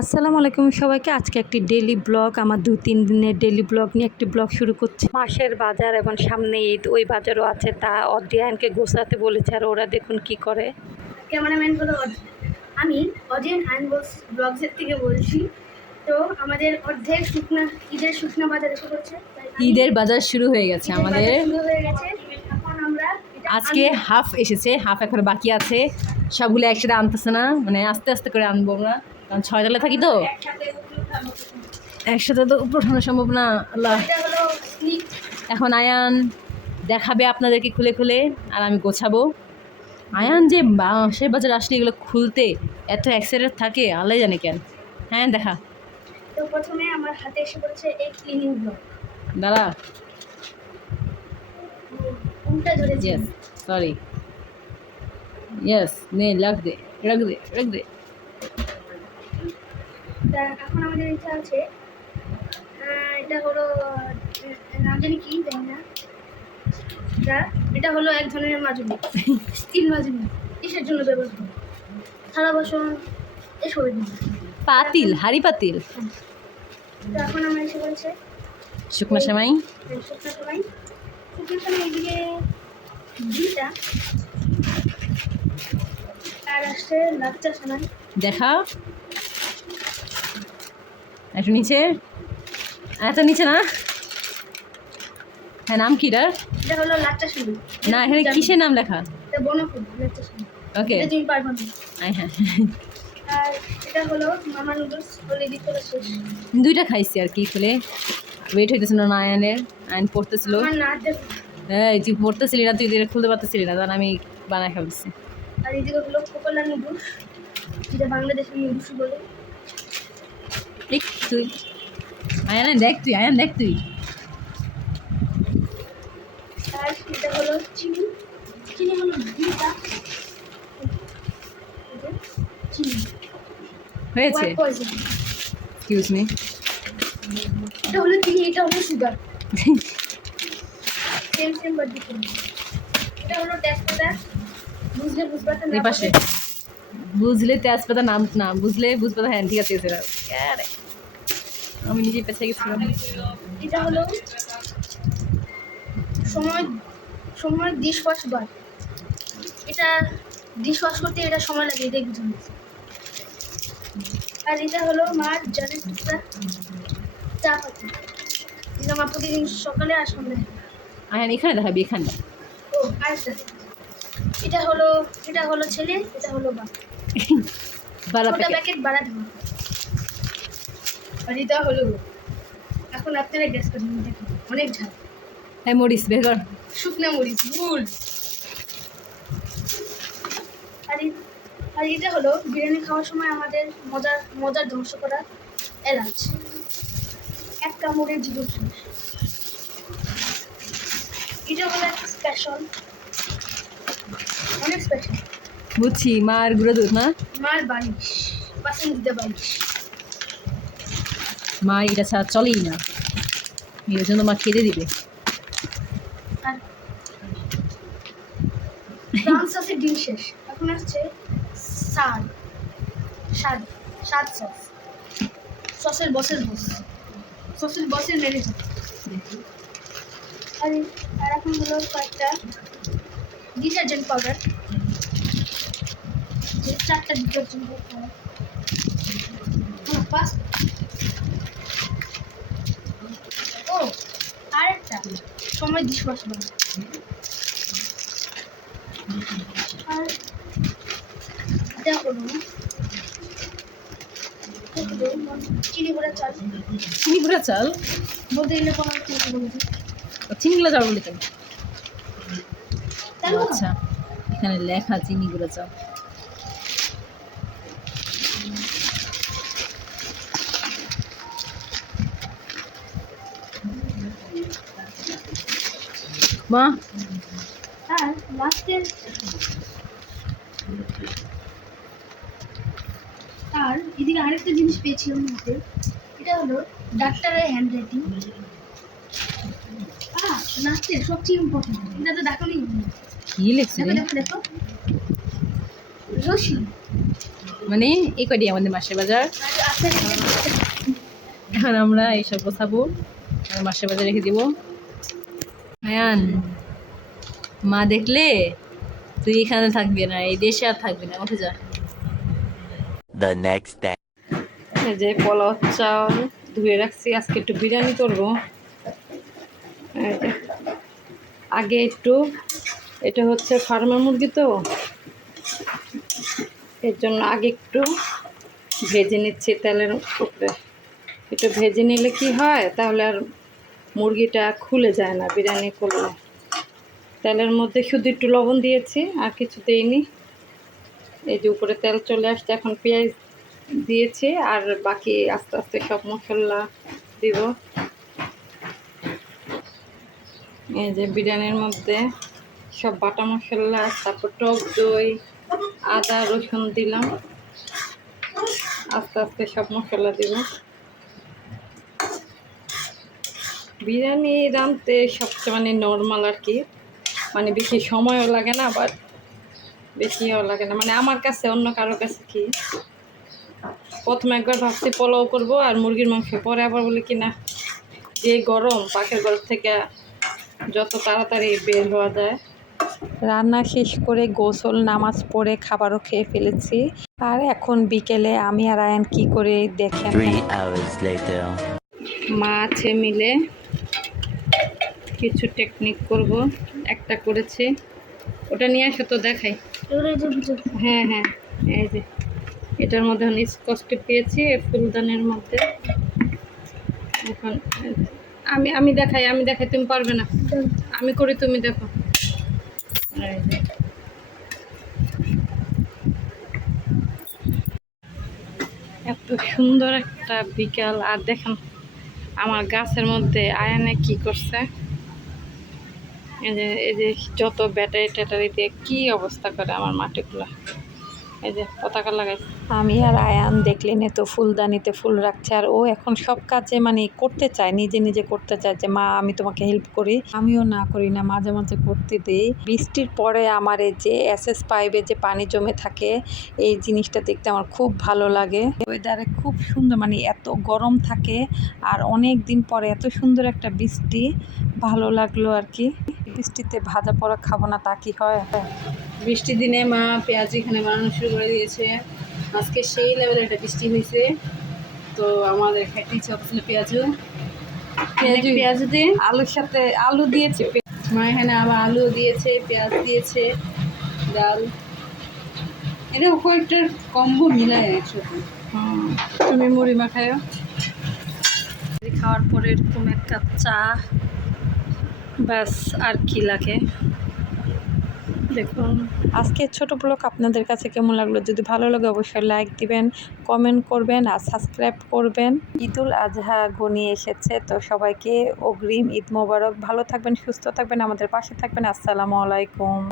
আসসালামু আলাইকুম সবাইকে। আজকে একটি ডেলি ব্লগ আমার দু তিন দিনের ডেলি ব্লগ নিয়ে একটি ব্লগ শুরু করছি। মাসের বাজার এবং সামনে ঈদ ওই বাজারও আছে তা অদ্রিয়ানকে গোছাতে বলেছে আর ওরা দেখুন কি করে। ক্যামেরাম্যান হলো আমি অজিন অ্যান্ড ব্লগসের থেকে বলছি। তো আমাদের অর্ধেক শুকনা ঈদের শুকনা বাজার এসে পড়ছে। ঈদের বাজার শুরু হয়ে গেছে আমাদের। শুরু হয়ে গেছে। এখন আমরা আজকে হাফ এসেছে হাফ এখন বাকি আছে। সবগুলো একসাথে আনতেছে না মানে আস্তে আস্তে করে আনব আমরা। কারণ ছয় তলা থাকি তো। একসাথে তো উপর ওঠানো সম্ভব না আল্লাহ। এখন আয়ান দেখাবে আপনাদেরকে খুলে খুলে আর আমি গোছাবো। আয়ান যে বাঁশের বাজার আসলে এগুলো খুলতে এত এক্সাইটেড থাকে আল্লাহ জানে কেন। হ্যাঁ দেখা। তো প্রথমে আমার হাতে এসে পড়েছে এই ক্লিনিং ব্লক দাঁড়া। উল্টা সরি ইয়েস নে রাখ দে রাখ দে রাখ দে। তা এখন আমাদের এটা আছে এটা হলো নাম জানি কি জানি না। এটা এটা হলো এক ধরনের মাজুলি স্টিল মাজুলি কিসের জন্য ব্যবহার হয় থালা বাসন এসবের জন্য পাতিল হাড়ি পাতিল। তো এখন আমরা এসে বলছে শুকনো সেমাই। শুকনো সময় শুকনো সময় এদিকে দুইটা। আর আসছে লাচ্চা সময় দেখা একটু নিচে। এত নিচে না? হ্যাঁ নাম কি এটার? না এখানে কিসের নাম লেখা? ওকে হ্যাঁ। দুইটা খাইছি আর কি খুলে। ওয়েট হইতেছিল না আয়নের আয়ন পড়তেছিল। দেখ তুই পড়তেছিলি না তুই খুলতে পারতেছিলি না তখন আমি বানায় ফেলছি আর এদিকে হলো কোকোলা নুডলস যেটা বাংলাদেশের নুডলস বলে। এই তুই। আয়ান দেখ তুই আয়ান দেখ তুই। হলো চিনি। চিনি হলো দুইটা এই যে চিনি। হয়েছে। এক্সকিউজ মি এটা হলো চিনি এটা হলো সুগার সেম সেম বাট এটা হলো তেজপাতা। বুঝলে বুঝপাতা না পাশে। বুঝলে তেজপাতা নাম না বুঝলে বুঝপাতা হ্যাঁ ঠিক আছে আমি নিজে পেছে গেছিলাম। এটা হলো সময় সময় ডিশ ওয়াশ বার। এটা ডিশ ওয়াশ করতে এটা সময় লাগে এটাই বুঝুন আর এটা হলো মার জানের টুকরা চা পাতি। এটা মা প্রতিদিন সকালে আর সন্ধ্যায় আয়ান এখানে দেখাবি এখানে। ও আরেকটা। এটা হলো এটা হলো ছেলে এটা হলো বা ছোটা প্যাকেট বাড়া ধামা আর এটা হলো এখন আপনারা গ্যাস করুন দেখুন অনেক ঝাল। হ্যাঁ মরিস বের কর। শুকনা মরিচ গুল আর আর এটা হলো বিরিয়ানি খাওয়ার সময় আমাদের মজার মজার ধ্বংস করা এলাচ। এক কামড়ের জীবন এটা হলো একটা স্পেশাল অনেক স্পেশাল বুঝছি মার গুঁড়ো দুধ না? মার বালিশ পাসেন্দিদা বালিশ। মা, এটা ছাড়া চলেই না। এর জন্য মা খেতে দিবে। শেষ। এখন আসছে সস সসের বসের বস। সসের বসের আর আর এখন কয়েকটা ডিটারজেন্ট পাউডার। চারটা ডিটারজেন্ট পাউডার। পাঁচ ও আরেকটা। সময় আর চিনি গুঁড়া চাল। চিনি গুঁড়া চাল? বলতে গেলে চিনি গুঁড়া চাল বলে কেন? আচ্ছা এখানে লেখা চিনি গুঁড়া চাল। মা। আর লাস্টের আর এদিকে আরেকটা জিনিস পেয়েছিলাম হাতে এটা হলো ডাক্তারের হ্যান্ড রাইটিং লাস্টের সবচেয়ে ইম্পর্টেন্ট এটা তো নি। কি লিখছে দেখো দেখো রশি মানে এই কটি আমাদের মাসের বাজার? আছে এখন আমরা এইসব গোছাবো মাসের বাজার রেখে দিব। আয়ান মা দেখলে তুই এখানে থাকবি না এই দেশে আর থাকবি না উঠে যা। Next day. এই যে পোলাও চাল ধুয়ে রাখছি আজকে একটু বিরিয়ানি করব। আগে একটু এটা হচ্ছে ফার্মের মুরগি তো এর জন্য আগে একটু ভেজে নিচ্ছি তেলের উপরে। একটু ভেজে নিলে কি হয়? তাহলে আর মুরগিটা খুলে যায় না, বিরিয়ানি করলে। তেলের মধ্যে শুধু একটু লবণ দিয়েছি, আর কিছু দিইনি। এই যে উপরে তেল চলে আসছে, এখন পেঁয়াজ দিয়েছি, আর বাকি আস্তে আস্তে সব মশলা দিব। এই যে বিরিয়ানির মধ্যে সব বাটা মশলা, তারপর টক দই, আদা, রসুন দিলাম। আস্তে আস্তে সব মশলা দিব। বিরিয়ানি রাঁধতে সবচেয়ে মানে নর্মাল আর কি। মানে বেশি সময়ও লাগে না আবার বেশিও লাগে না। মানে আমার কাছে অন্য কারোর কাছে কি? প্রথমে একবার ভাবছি পোলাও করব আর মুরগির মাংস পরে আবার বলি কি না যে গরম পাখের ঘর থেকে যত তাড়াতাড়ি বের হওয়া যায়। রান্না শেষ করে গোসল নামাজ পড়ে খাবারও খেয়ে ফেলেছি। আর এখন বিকেলে আমি আর আয়ান কি করে দেখেন Three hours মা আছে মিলে কিছু টেকনিক করব। একটা করেছি। ওটা নিয়ে আসো তো দেখাই। হ্যাঁ হ্যাঁ এই যে। এটার মধ্যে অনেক কষ্ট পেয়েছি ফুলদানের মধ্যে। এখন আমি আমি দেখাই আমি দেখাই তুমি পারবে না। আমি করি তুমি দেখো। এই যে। এত সুন্দর একটা বিকাল আর দেখেন আমার গাছের মধ্যে আয়ানে কি করছে। এই যে এই যে যত ব্যাটারি ট্যাটারি দিয়ে কি অবস্থা করে আমার মাটিগুলো। এই যে পতাকা লাগাইছে। আমি আর আয়ান দেখলেন তো ফুলদানিতে ফুল রাখছে, আর ও এখন সব কাজে মানে করতে চায়, নিজে নিজে করতে চায় যে, মা, আমি তোমাকে হেল্প করি। আমিও না করি না, মাঝে মাঝে করতে দিই। বৃষ্টির পরে আমার এই যে এস এস পাইপে যে পানি জমে থাকে, এই জিনিসটা দেখতে আমার খুব ভালো লাগে। ওয়েদারে খুব সুন্দর মানে এত গরম থাকে, আর অনেক দিন পরে এত সুন্দর একটা বৃষ্টি, ভালো লাগল আর কি। বৃষ্টিতে ভাজা পড়া খাব না তা কি হয়? বৃষ্টির দিনে মা পেঁয়াজ এখানে বানানো শুরু করে দিয়েছে। আজকে সেই লেভেলে একটা বৃষ্টি হয়েছে। তো আমাদের খাইতে ইচ্ছা করছিল পেঁয়াজু। পেঁয়াজু? পেঁয়াজ দিয়ে আলুর সাথে আলু দিয়েছে। মা এখানে আবার আলু দিয়েছে পেঁয়াজ দিয়েছে ডাল। এটা কয়েকটা কম্বো মিলায় একসাথে। তুমি মুড়ি মাখায়ও। খাওয়ার পরে এরকম এক কাপ চা ব্যাস আর কি লাগে? দেখুন। আজকের ছোট ব্লগ আপনাদের কাছে কেমন লাগল? যদি ভালো লাগে অবশ্যই লাইক দিবেন কমেন্ট করবেন আর সাবস্ক্রাইব করবেন। ঈদুল আজহা ঘনিয়ে এসেছে, তো সবাইকে অগ্রিম ঈদ মোবারক। ভালো থাকবেন, সুস্থ থাকবেন, আমাদের পাশে থাকবেন। আসসালামু আলাইকুম।